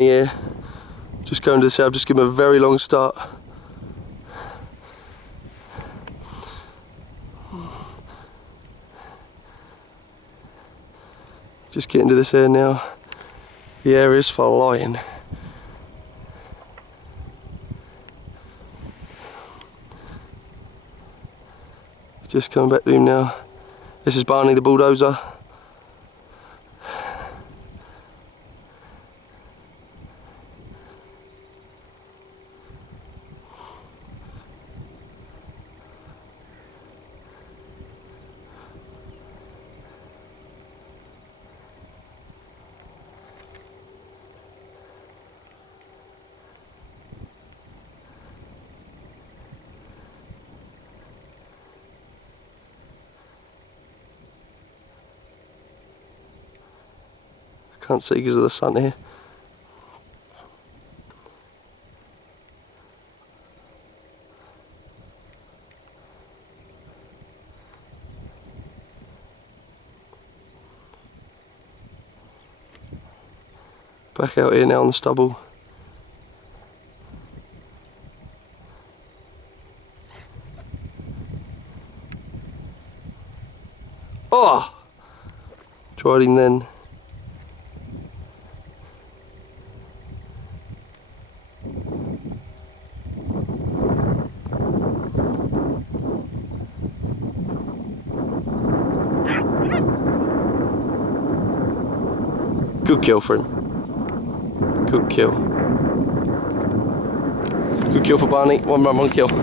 here. Just going to the south, just give him a very long start. Just getting to this area now. The area's flying. Just coming back to him now. This is Barney the bulldozer. Can't see because of the sun here. Back out here now on the stubble. Oh! Tried him then. Good kill for him. Good kill. Good kill for Barney. 1 run, 1 kill.